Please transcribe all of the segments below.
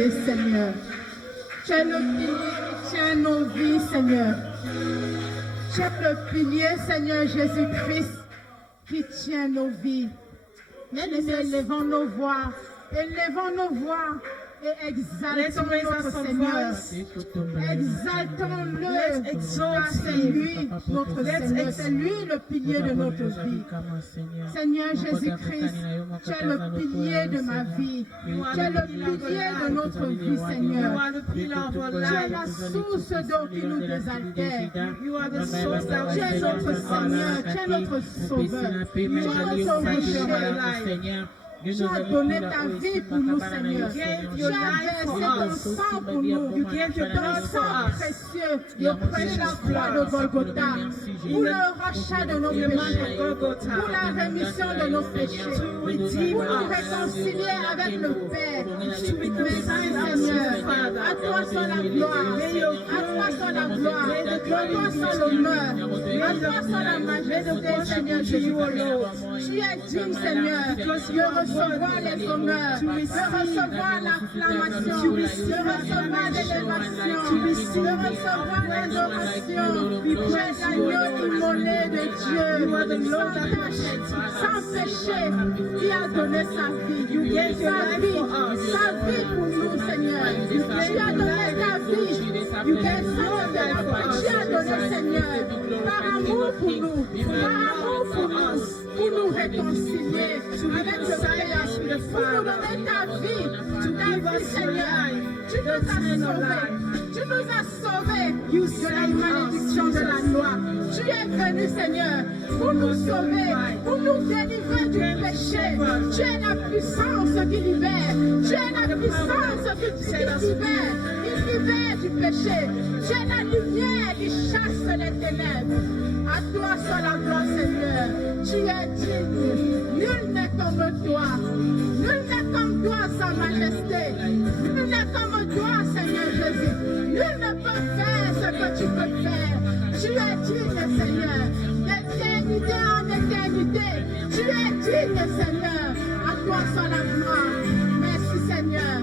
pilier, Seigneur. Tu es le pilier qui tient nos vies, Seigneur. Tu es le pilier, Seigneur Jésus-Christ, qui tient nos vies. Élevons nos voix et exaltons notre Seigneur. Exaltons-le, car c'est lui notre Seigneur, c'est lui le pilier de notre vie. Seigneur Jésus-Christ, tu es le pilier de ma vie, tu es le pilier de notre vie, Seigneur. Tu es la source d'eau qui nous désaltère. Tu es notre Seigneur, tu es notre Sauveur, tu es notre rocher. Tu as donné ta vie pour nous, Seigneur. Tu as versé ton sang pour nous. Ton sang précieux, auprès de la croix de Golgotha, pour le rachat de nos péchés, pour la rémission de nos péchés, pour nous réconcilier avec le Père. Merci, Seigneur. À toi soit la gloire. À toi soit la gloire. À toi soit l'honneur. À toi soit la majesté, Seigneur Jésus. Tu es digne, Seigneur, de recevoir les honneurs, de recevoir l'acclamation, de recevoir l'élévation, de recevoir l'adoration. Tu es l'agneau immolé de Dieu, sans tache, sans péché, qui a donné sa vie, sa vie pour nous, Seigneur. Tu as donné ta vie, tu as donné, Seigneur, par amour pour nous, pour nous réconcilier avec le Père, pour nous donner ta vie, Seigneur. Tu nous as sauvés de la malédiction de la loi. Tu es venu, Seigneur, pour nous sauver, pour nous délivrer du péché. Tu es la puissance qui libère. Tu es la puissance qui libère du péché. Tu es la lumière qui chasse les ténèbres. À toi soit la gloire, Seigneur. Tu es digne. Nul n'est comme toi. Nul n'est comme toi, sa majesté. Nul n'est comme toi, Seigneur Jésus. Nul ne peut faire ce que tu peux faire. Tu es digne, Seigneur. D'éternité en éternité. Tu es digne, Seigneur. À toi soit la gloire. Merci, Seigneur.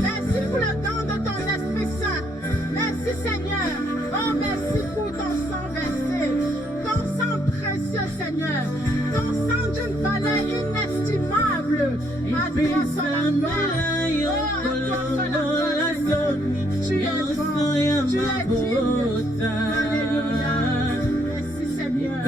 Merci pour le don de ton Esprit Saint. Merci, Seigneur. Oh, merci pour ton sang versé. Ton sang précieux, Seigneur. Ton sang d'une valeur inestimable. À toi soit la gloire. Oh, à toi soit la gloire. Tu es bon. Tu es digne. Alléluia. Merci, Seigneur.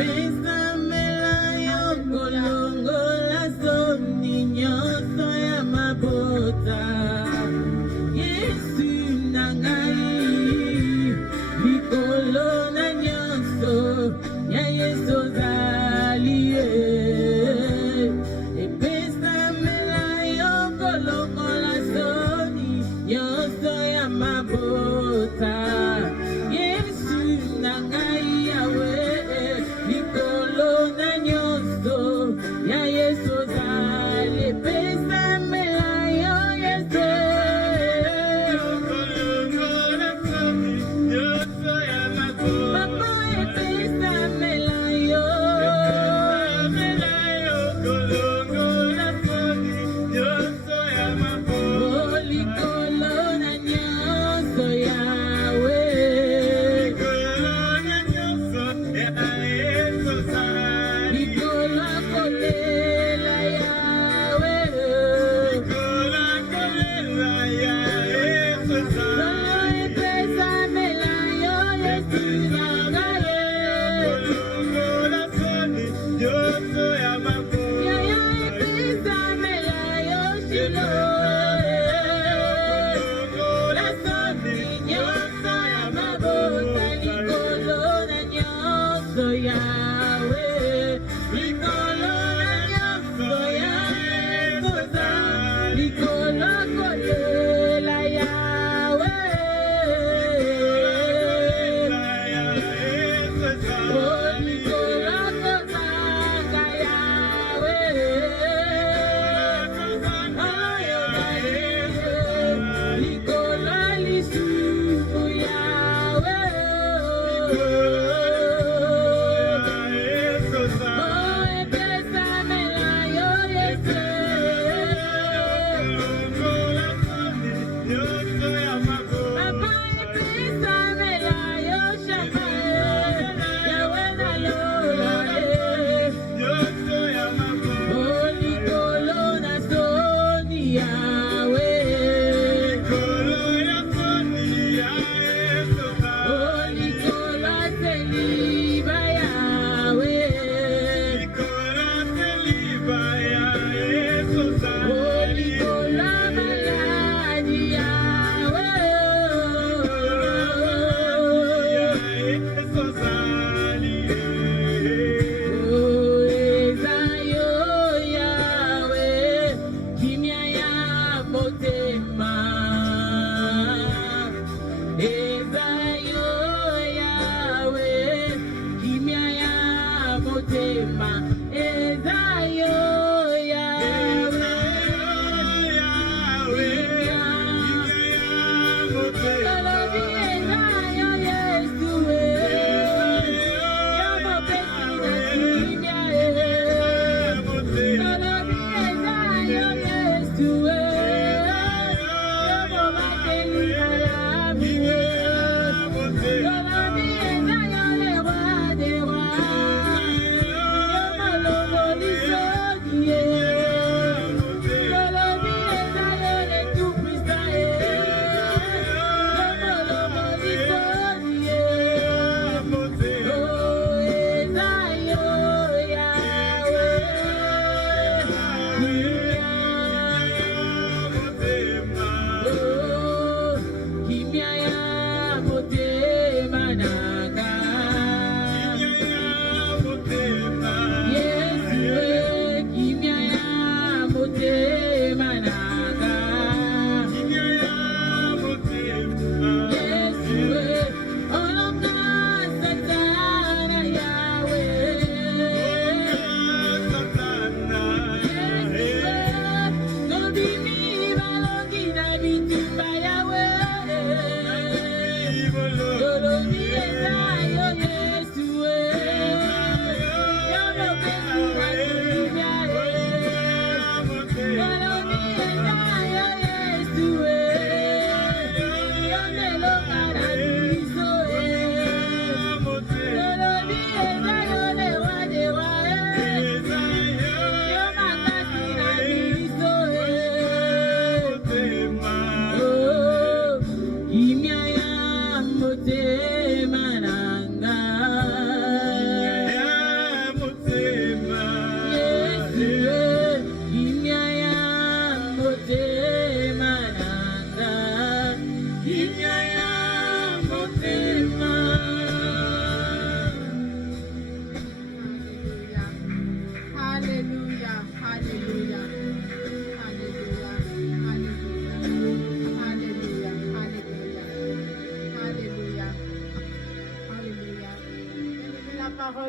motema nanga.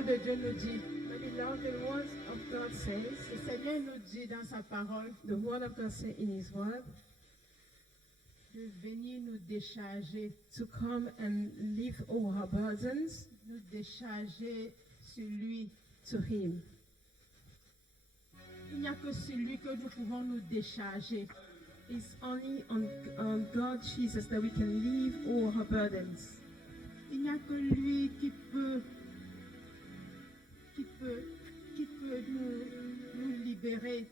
De Dieu nous dit, the word of God says, le Seigneur nous dit dans sa parole, the word of God says in His word, de venir nous décharger, to come and lift all our burdens, nous décharger sur lui. To Him. Il n'y a que sur lui que nous pouvons nous décharger. It's only on God Jesus that we can leave all our burdens. Il n'y a que lui qui peut nous libérer.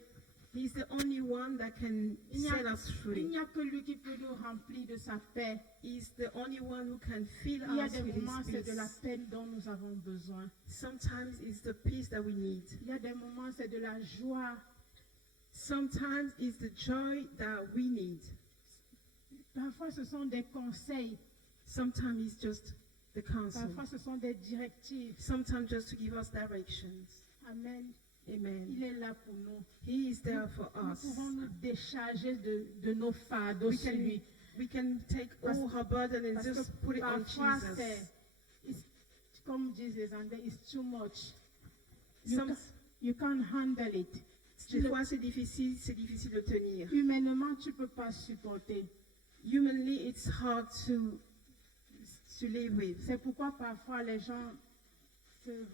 He's the only one that can set us Il free. n'y a que lui qui peut nous remplir de sa paix. He's the only one who can fill Il y a us des with moments, His c'est de la peace. peine dont nous avons besoin. Sometimes it's the peace that we need. Il y a des moments, c'est de la joie. Sometimes it's the joy that we need. Parfois, ce sont des conseils. Sometimes it's just the counsel. Parfois, ce sont des directives. Sometimes just to give us directions. Amen. Amen. Il est là pour nous. He is there for Nous us. pouvons nous décharger de nos fardeaux sur lui. We can take all her burden and Parce just que put it on parfois, Jesus. comme disent les Anglais, it's too much. Some- You can't handle it. Des fois, c'est difficile de tenir. Humainement, tu ne peux pas supporter. Humanly, it's hard to live with. C'est pourquoi parfois les gens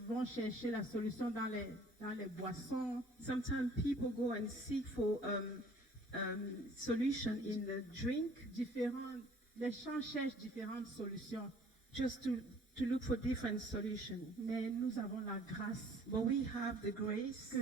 vont chercher la solution dans les boissons. Sometimes people go and seek for solution in the drink, Les gens cherchent différentes solutions. just to look for different solutions. Mais nous avons la grâce But we have the grace.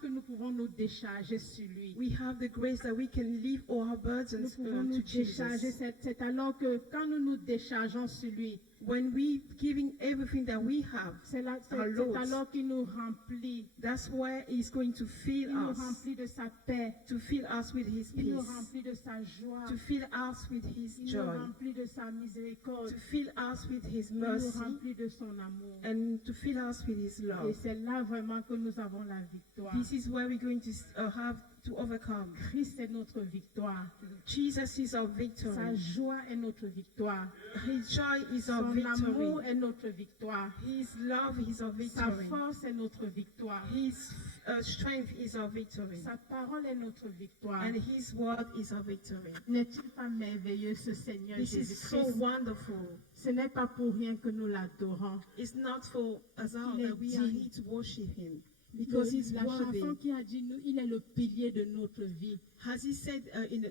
que nous pouvons nous décharger sur lui. We have the grace that we can leave all our Nous burdens pouvons nous to décharger. Jesus. C'est alors que quand nous nous déchargeons sur lui, When we giving everything that we have, c'est our Lord, alors qu'il nous remplit. that's where He's going to fill Il nous us, remplit de sa paix. to fill us with His Il nous peace, remplit de sa joie. to fill us with His Il nous joy, remplit de sa miséricorde. to fill us with His Il nous mercy, remplit de son amour. and to fill us with His Et love. c'est là vraiment que nous avons la victoire. This is where we're going to have to overcome. Christ est notre victoire. Jesus is our Sa victory. joie est notre victoire. His joy is our Son amour victory. est notre victoire. His love is our Sa victory. force est notre victoire. His strength is our victory. Sa parole est notre victoire. And His word is our victory. N'est-il pas merveilleux ce Seigneur This is so Jésus-Christ? wonderful. Ce n'est pas pour rien que nous l'adorons. It's not for us all Il est that we are digne. here to worship Him, because He's La worthy. chanson qui a dit, il est le pilier de notre vie, As He said as Il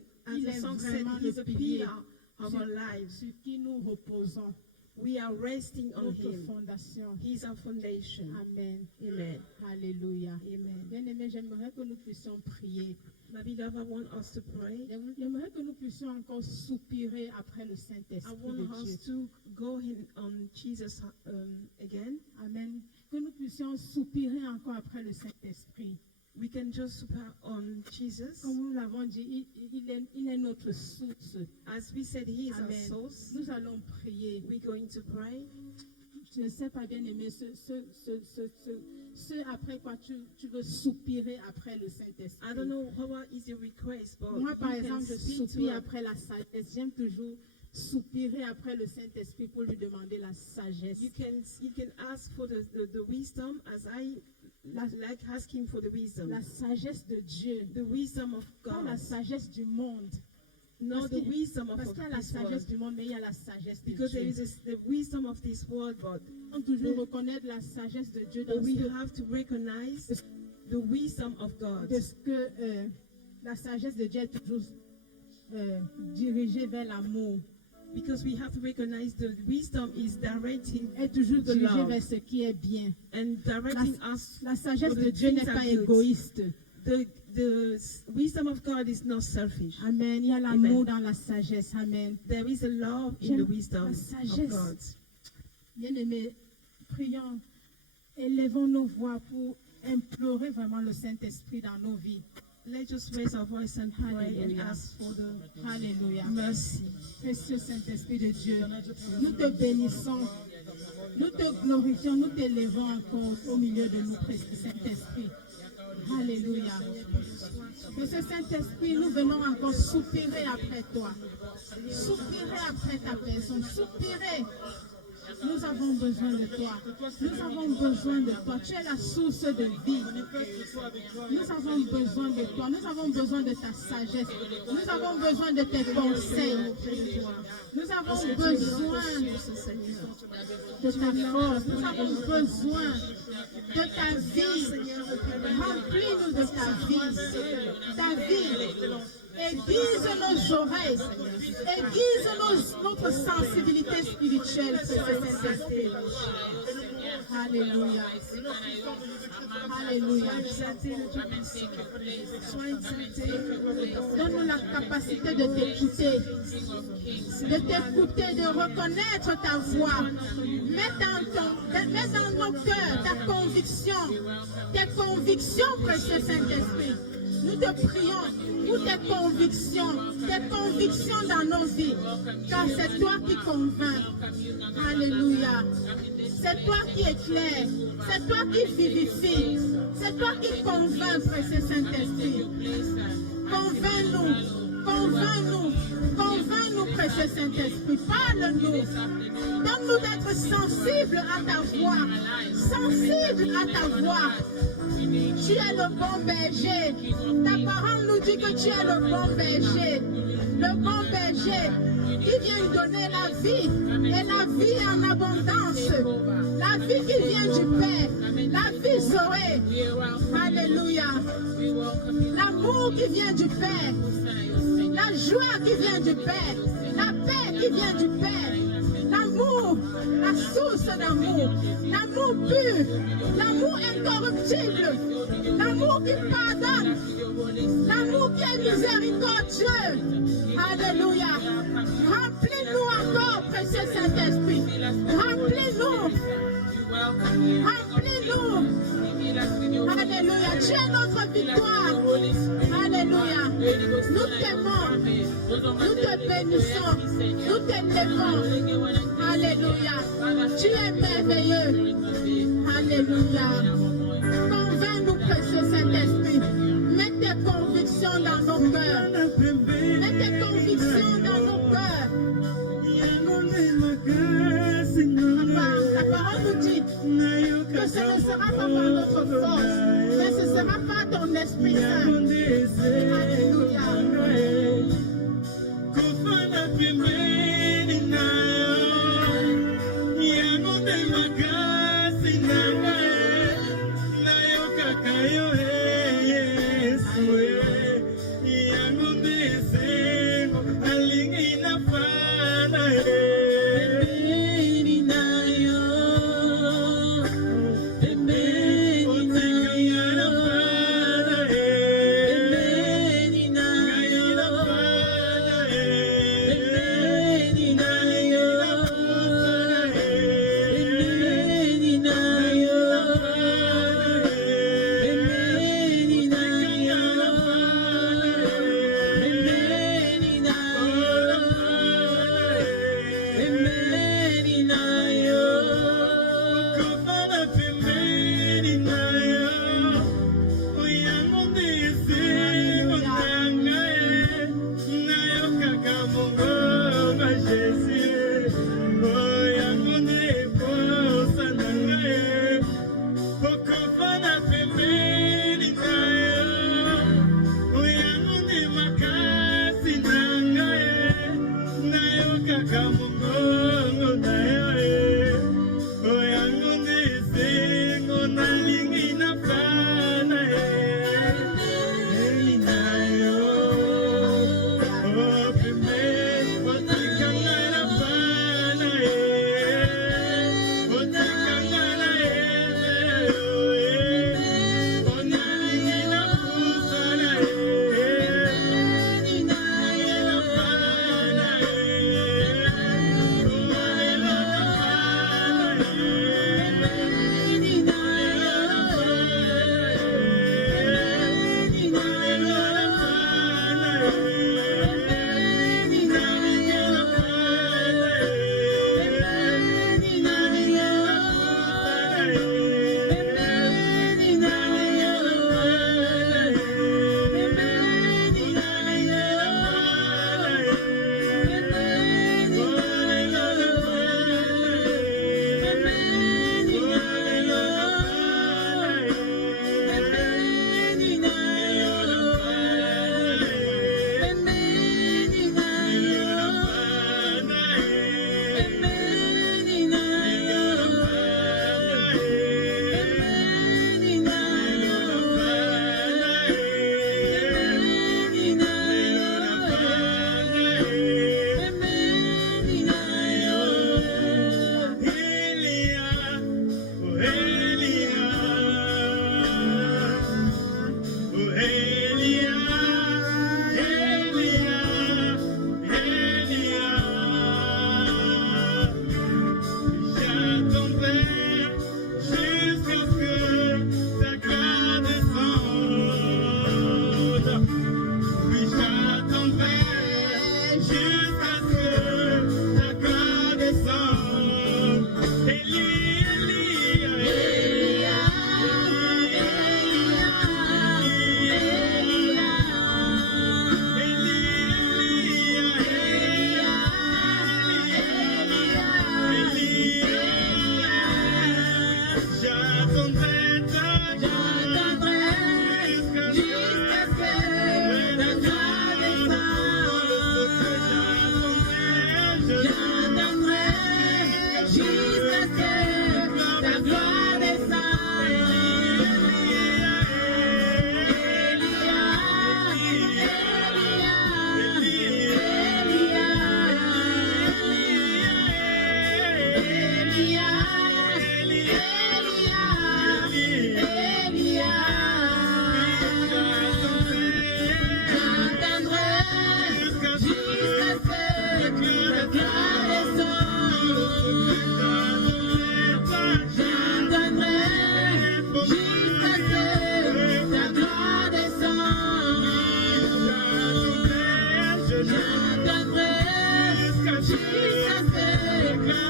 the est song said, vraiment He's le a pilier pillar of our lives. sur qui nous reposons. We are resting on Notre Him. fondation. He's our foundation. Amen. Amen. Alléluia. Amen. Bien-aimés, j'aimerais que nous puissions prier. My beloved, I want us to pray. J'aimerais que nous puissions encore soupirer après le I Saint-Esprit want de us Dieu. to go in on Jesus again. Amen. Que nous puissions soupirer encore après le Saint-Esprit. We can just super on Jesus. Comme nous l'avons dit, il est notre source. As we said, He is our Amen. source. Nous allons prier. We're going to pray. Je ne sais pas bien aimé ce après quoi tu veux soupirer après le Saint-Esprit. I don't know what is your request, but Moi, par you can exemple, je speak to soupire us. après la sagesse. J'aime toujours soupirer après le Saint-Esprit pour lui demander la sagesse. You can ask for the wisdom, as I like asking for the wisdom. La sagesse de Dieu, The wisdom of pas God. la sagesse du monde. Not the wisdom of Parce qu'il y a la this sagesse world. du monde, mais il y a la sagesse de Because there Dieu. is the wisdom of this world, but On peut toujours reconnaître la sagesse de Dieu dans we have to recognize the wisdom of God. parce que la sagesse de Dieu est toujours dirigée vers l'amour. Because we have to recognize the wisdom is directing Est toujours the dirigée love vers ce qui est bien. and directing us. La sagesse for the de Dieu things n'est that pas are good. égoïste. the wisdom of God is not selfish. Amen. Il y a l'amour dans la sagesse. Amen. There is a love in the wisdom of God. Bien-aimés, prions, élevons nos voix pour implorer vraiment le Saint-Esprit dans nos vies. Let's just raise our voice and pray and ask for the Alléluia. mercy. Précieux Saint-Esprit de Dieu, nous te bénissons, nous te glorifions, nous t'élevons encore au milieu de nous, précieux Saint-Esprit. Alléluia. Précieux Saint-Esprit, nous venons encore soupirer après toi. Soupirer après ta personne. Soupirer. Nous avons besoin de toi. Nous avons besoin de toi. Tu es la source de vie. Nous avons besoin de toi. Nous avons besoin de ta sagesse. Nous avons besoin de tes conseils. Nous avons besoin de ta force. Nous avons besoin de ta vie. Remplis-nous de ta vie. Ta vie. Aiguise nos oreilles, aiguise notre sensibilité spirituelle. Alléluia. Alléluia. Donne-nous la capacité de t'écouter, de reconnaître ta voix. Mets dans nos cœurs ta conviction, tes convictions, précieux Saint-Esprit. Nous te prions pour tes convictions dans nos vies, car c'est toi qui convainc. Alléluia. C'est toi qui éclaire, c'est toi qui vivifie, c'est toi qui convainc, précieux Saint-Esprit. Convainc-nous, précieux Saint-Esprit. Parle-nous. Donne-nous d'être sensibles à ta voix, sensibles à ta voix. Tu es le bon berger. Ta parole nous dit que tu es le bon berger qui vient donner la vie et la vie en abondance. La vie qui vient du Père, la vie Zoé. Alléluia. L'amour qui vient du Père, la joie qui vient du Père, la paix qui vient du Père. L'amour, la source d'amour, l'amour pur, l'amour incorruptible, l'amour qui pardonne, l'amour qui est miséricordieux. Alléluia. Remplis-nous encore, précieux Saint-Esprit. Remplis-nous. Alléluia. Tu es notre victoire. Alléluia. Nous t'aimons. Nous te bénissons. Nous t'élevons. Alléluia. Tu es merveilleux. Alléluia. Convainc-nous, précieux Saint-Esprit. Mets tes convictions dans nos cœurs. Mets tes convictions dans nos cœurs. La parole nous dit que ce ne sera pas par notre force, mais ce sera par ton Esprit Saint. Alléluia.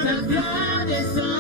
ta gloire descend.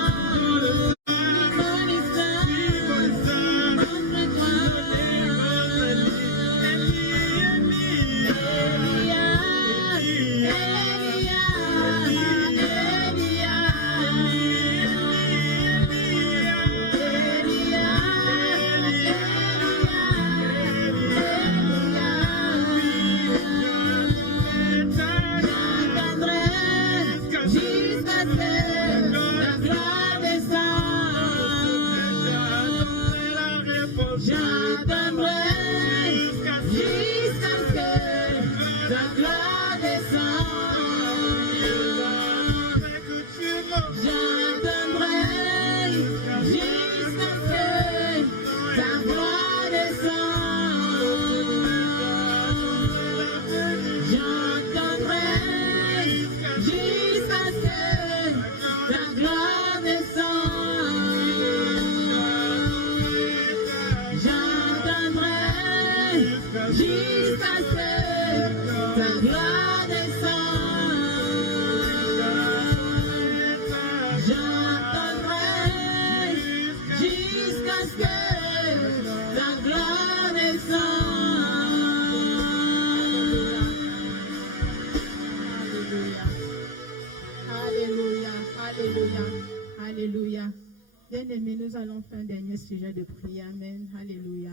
Bien-aimés, nous allons faire un dernier sujet de prière. Amen. Alléluia.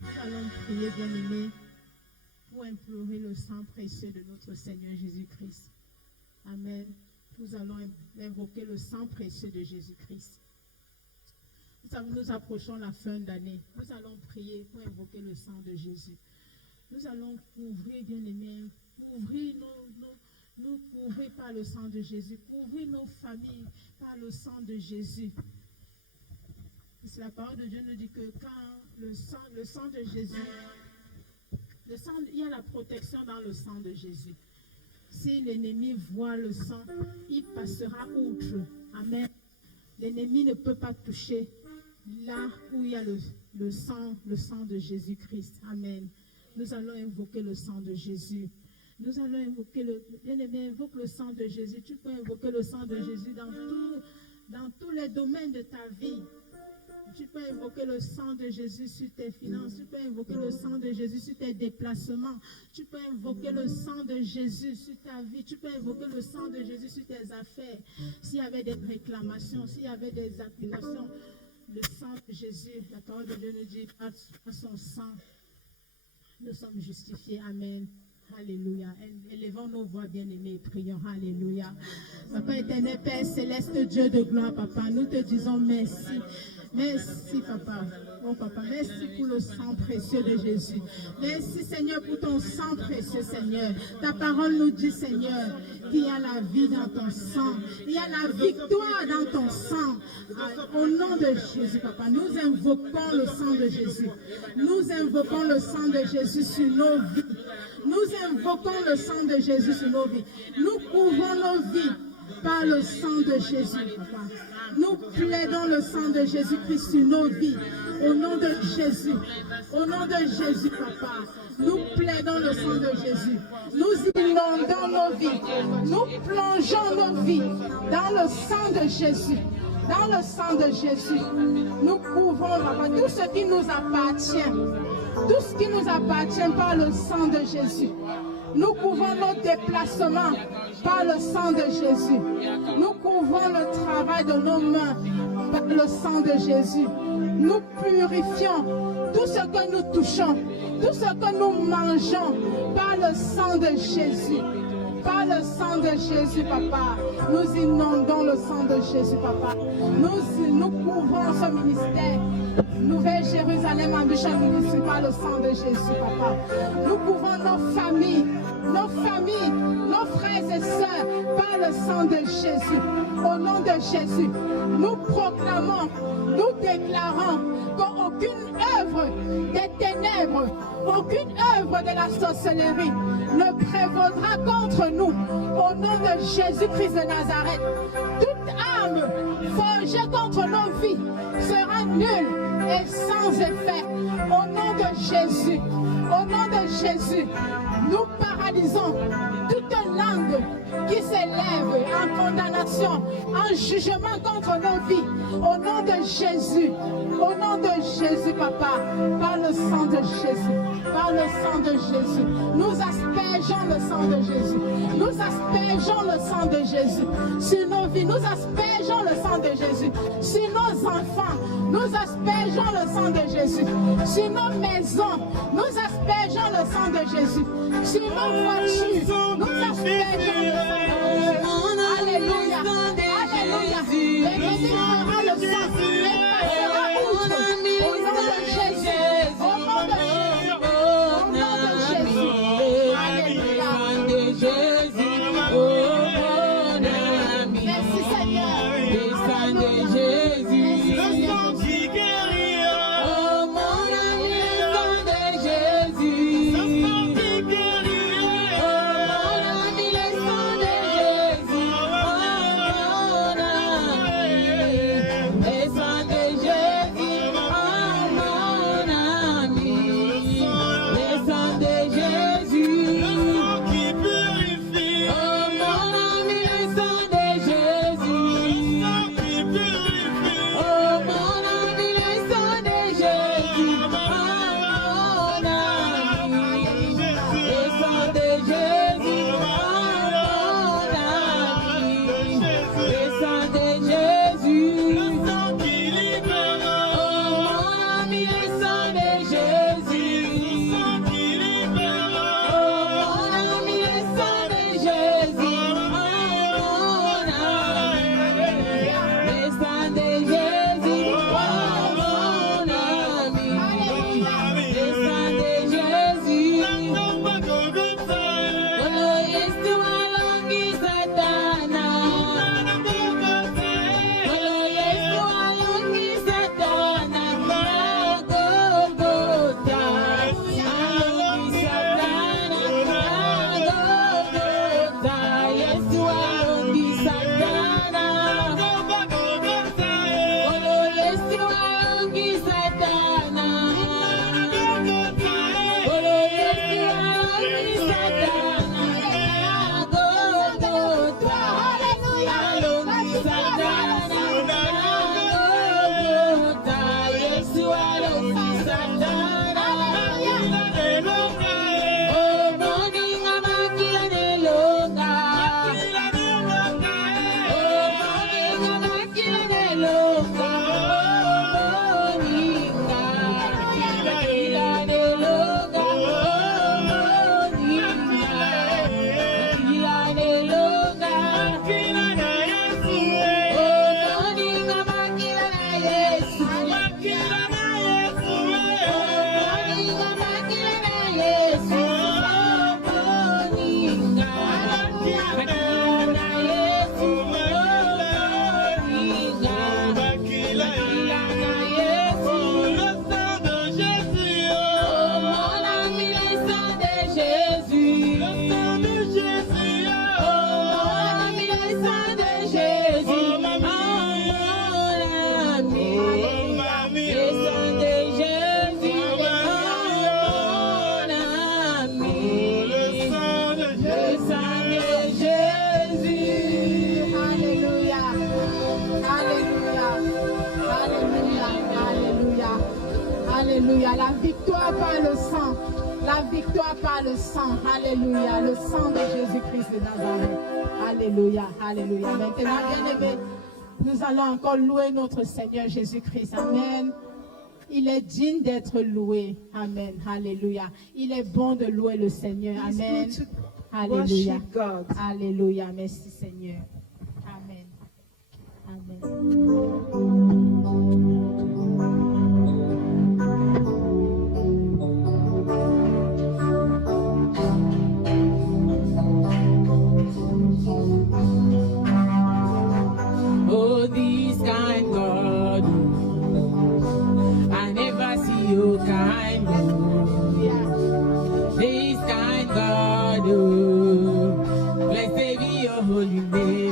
Nous allons prier, bien-aimés, pour implorer le sang précieux de notre Seigneur Jésus-Christ. Amen. Nous allons invoquer le sang précieux de Jésus-Christ. Nous approchons la fin d'année. Nous allons prier pour invoquer le sang de Jésus. Nous allons couvrir, bien-aimés, nous couvrir par le sang de Jésus, couvrir nos familles par le sang de Jésus. La parole de Dieu nous dit que quand le sang de Jésus, il y a la protection dans le sang de Jésus. Si l'ennemi voit le sang, il passera outre. Amen. L'ennemi ne peut pas toucher là où il y a le sang de Jésus-Christ. Amen. Nous allons invoquer le sang de Jésus. Nous allons invoquer bien-aimé, invoque le sang de Jésus. Tu peux invoquer le sang de Jésus dans tous les domaines de ta vie. Tu peux invoquer le sang de Jésus sur tes finances. Tu peux invoquer le sang de Jésus sur tes déplacements. Tu peux invoquer le sang de Jésus sur ta vie. Tu peux invoquer le sang de Jésus sur tes affaires. S'il y avait des réclamations, s'il y avait des accusations, le sang de Jésus, la parole de Dieu nous dit, par son sang, nous sommes justifiés. Amen. Alléluia. Élevons nos voix bien-aimées et prions. Alléluia. Papa éternel, Père céleste, Dieu de gloire, Papa, nous te disons merci. Merci, Papa. Oh, Papa, merci pour le sang précieux de Jésus. Merci, Seigneur, pour ton sang précieux, Seigneur. Ta parole nous dit, Seigneur, qu'il y a la vie dans ton sang. Il y a la victoire dans ton sang. Au nom de Jésus, Papa, nous invoquons le sang de Jésus. Nous invoquons le sang de Jésus sur nos vies. Nous invoquons le sang de Jésus sur nos vies. Nous couvrons nos vies par le sang de Jésus, Papa. Nous plaidons le sang de Jésus-Christ sur nos vies. Au nom de Jésus. Au nom de Jésus, Papa. Nous plaidons le sang de Jésus. Nous inondons nos vies. Nous plongeons nos vies dans le sang de Jésus. Dans le sang de Jésus. Nous couvrons, Papa, tout ce qui nous appartient. Tout ce qui nous appartient par le sang de Jésus. Nous couvrons nos déplacements par le sang de Jésus. Nous couvrons le travail de nos mains par le sang de Jésus. Nous purifions tout ce que nous touchons, tout ce que nous mangeons par le sang de Jésus. Par le sang de Jésus, Papa. Nous inondons le sang de Jésus, Papa. Nous couvrons ce ministère. Nouvelle Jérusalem, ambition ministre par le sang de Jésus, Papa. Nous couvrons nos familles, nos frères et sœurs par le sang de Jésus. Au nom de Jésus, nous proclamons, nous déclarons qu'aucune œuvre des ténèbres, aucune œuvre de la sorcellerie ne prévaudra contre nous. Au nom de Jésus-Christ de Nazareth, toute arme forgée contre nos vies sera nulle et sans effet. Au nom de Jésus, au nom de Jésus, nous paralysons toute langue qui s'élève en condamnation, en jugement contre nos vies. Au nom de Jésus, Papa, par le sang de Jésus, par le sang de Jésus, nous aspergeons le sang de Jésus. Nous aspergeons le sang de Jésus sur nos vies. Nous aspergeons le sang de Jésus sur nos enfants. Nous aspergeons le sang de Jésus sur nos maisons. Nous aspergeons le sang de Jésus sur nos voitures. Nous aspergeons le sang de Jésus. Alléluia. Alléluia. Et bénira le sang. Et passera outre. Au nom de Jésus. Au nom de Jésus. Au nom de Jésus. Alléluia. Jésus, oh mon ami. Merci Seigneur. Le sang de Jésus. Merci Seigneur. Oh mon ami, le sang de Jésus. Oh mon ami, le sang de Jésus. Oh mon ami, le sang de Jésus. Oh mon ami, le sang de Jésus. Oh mon ami, le sang de Jésus. Oh mon ami, le sang de Jésus. Oh mon ami, le sang de Jésus. Oh mon ami, le sang de Jésus. Oh mon ami, le sang de Jésus. Oh mon ami, le sang de Jésus. Oh mon ami, le sang de Jésus. Oh mon ami, le sang de Jésus. Olo Yesu alongi Satana. Olo Yesu alongi Satana. Golgotha alongi Satana. Golgotha Yesu alongi Satana. Olo Yesu alongi Satana. Olo Yesu alongi Satana. Golgotha alongi Satana. Golgotha Yesu alongi Satana. Oh moninga makila nelonga. Oh moninga makila nelonga. Oh moninga makila nelonga. Oh moninga makila nelonga. Oh moninga makila na Yesu. Oh moninga makila na Yesu. Oh moninga makila na Yesu. Oh moninga makila na Yesu. Oh mon ami, le sang de Jésus. Oh mon ami, le sang de Jésus. Oh mon ami, le sang de Jésus. Oh mon ami, le sang de Jésus. Alléluia. Alléluia. Alléluia. Alléluia. Alléluia. La victoire par le sang. La victoire par le sang. Alléluia. Le sang de Jésus-Christ de Nazareth. Alléluia. Alléluia. Maintenant, bien-aimés, nous allons encore louer notre Seigneur Jésus-Christ. Amen. Il est digne d'être loué. Amen. Alléluia. Il est bon de louer le Seigneur. Amen. Alléluia. Worship God. Alléluia. Merci Seigneur. Amen. Amen. Oh, this kind God, I never see you kind God. This kind God, blessed be your holy name.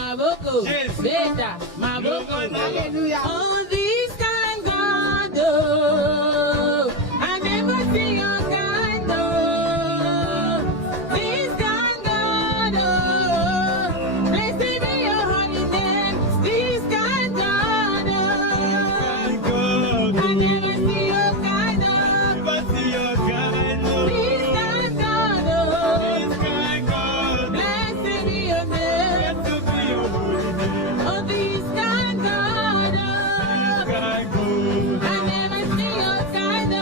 Maboko, Beta, Maboko, Hallelujah. all these kind God, oh, I never see your kind, oh, this kind God, oh, blessed be your holy name, this kind God, oh, I never see your kind, oh, this kind God, oh, blessed be your name, oh, this kind God, oh, I never see your kind, oh,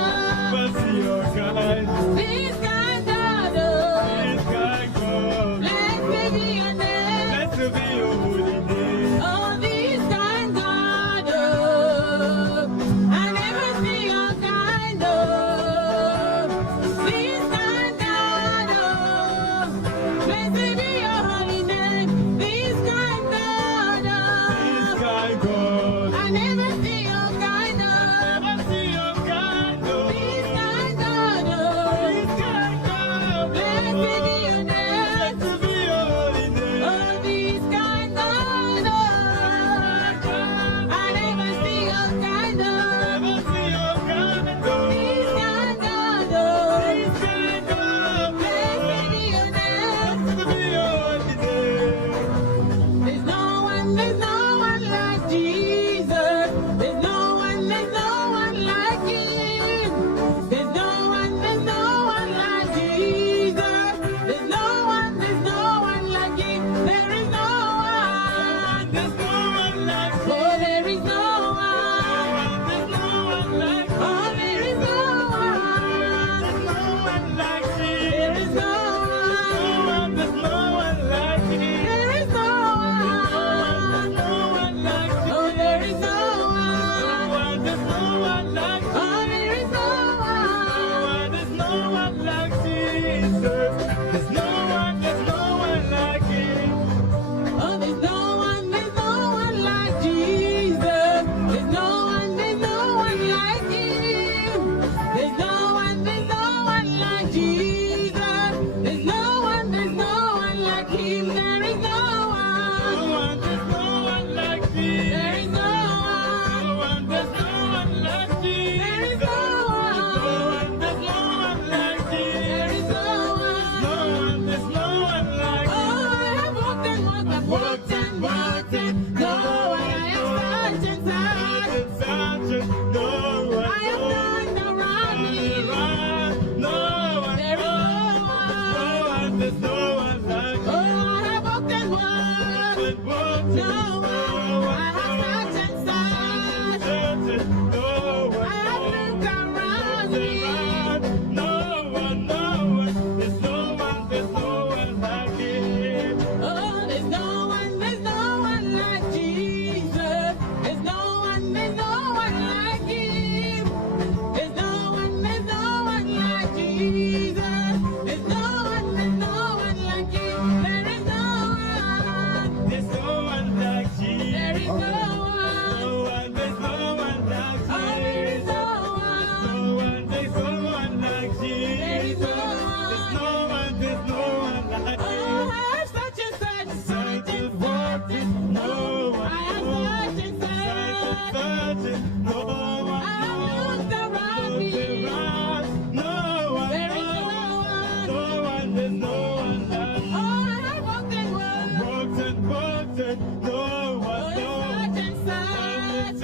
this kind God, oh, blessed be your name. Oh, this kind God, oh, I never see your kind, oh, this kind God, oh, blessed be your holy name, this kind God, oh, I never see your kind, oh, this kind God, oh, blessed be your name, oh, this kind God, oh, I never see your kind, oh, this kind God, oh, blessed be your name. There's no one like Jesus. There's no one like Him. There's no one like Jesus. There's no one like Him. There is no one. Oh, there is no one. Oh, there is no one. There is no one. There is no one. Oh, there is no one. Oh, there is no one. Oh, there's no one like Jesus. There's no one like Him. There's no one like Jesus. There's no one like Him. There is no one. There is no one. There is no one. There is no one. Oh, I have walked and walked, I've walked and walked and no one I have touched and touched. I have turned around me. There is no one. Oh, I have walked and walked. No one. I have touched and touched. I have looked around me. Oh, there's no one like Jesus. There's no one like Him. There's no one like Jesus. There's no one like Him. There is no one. There is no one. Oh, there is no one. There is no one. Oh, I have such and such, such and such. I have such and such. I have looked around me. There is no one. Oh, I have walked and walked. Oh, such and such.